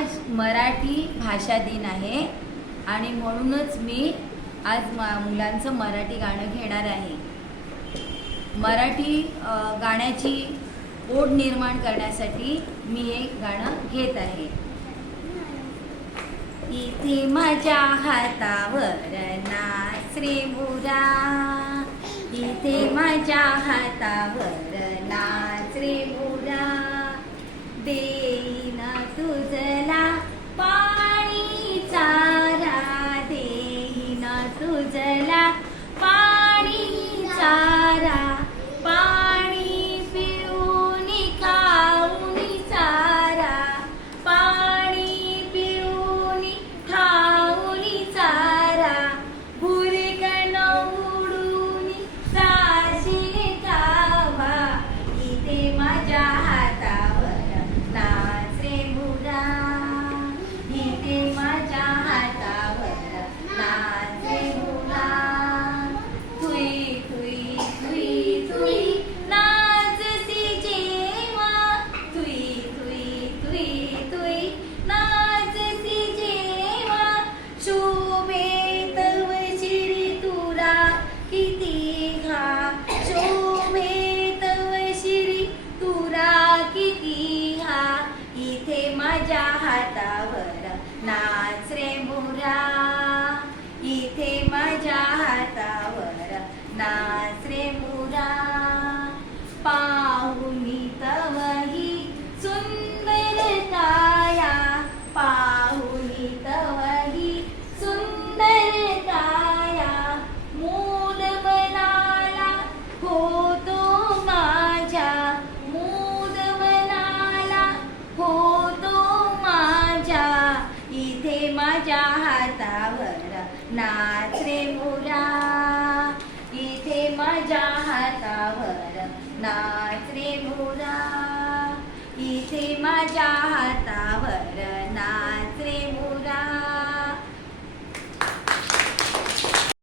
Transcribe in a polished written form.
आज मराठी भाषा दिन आहे आणि म्हणूनच मी आज मुलांचं मराठी गाणं घेणार आहे. मराठी गाण्याची ओढ निर्माण करण्यासाठी मी हे गाणं घेत आहे. इथे माझ्या हातावर नाच रे मुरा, इथे माझ्या हातावर नाच रे मुरा, देईन तुझला पाणी चारा, देईन तुझला पाणी चारा, पाणी पिऊन खाऊन चारा, पाणी पिऊन खाऊन चारा, भुरकन उडून जाशील कावा, इथे माझ्या हातावर नाच रे मुरा, इथे माझ्या हातावर नाच रे मुरा, तुई तुई तुई तुई नाचसी जेव्हा, तुई तुई तुई तुई नाचसी जेव्हा, शोभे तव शिरी तुरा किती घा, शोभे तव शिरी तुरा किती हा, इथे माझ्या हातावर नाच रे मुरा, इथे माझ्या हातावर नाच रे मुरा, पाहुनी तवही सुंदर काया, पाहुनी तवही सुंदर काया, मूल मनाला होतो माझ्या, मूल मनाला होतो माझ्या, इथे माझ्या हातावर नाच रे मुरा, इथे माझ्या हातावर नाच रे मुरा, इथे माझ्या हातावर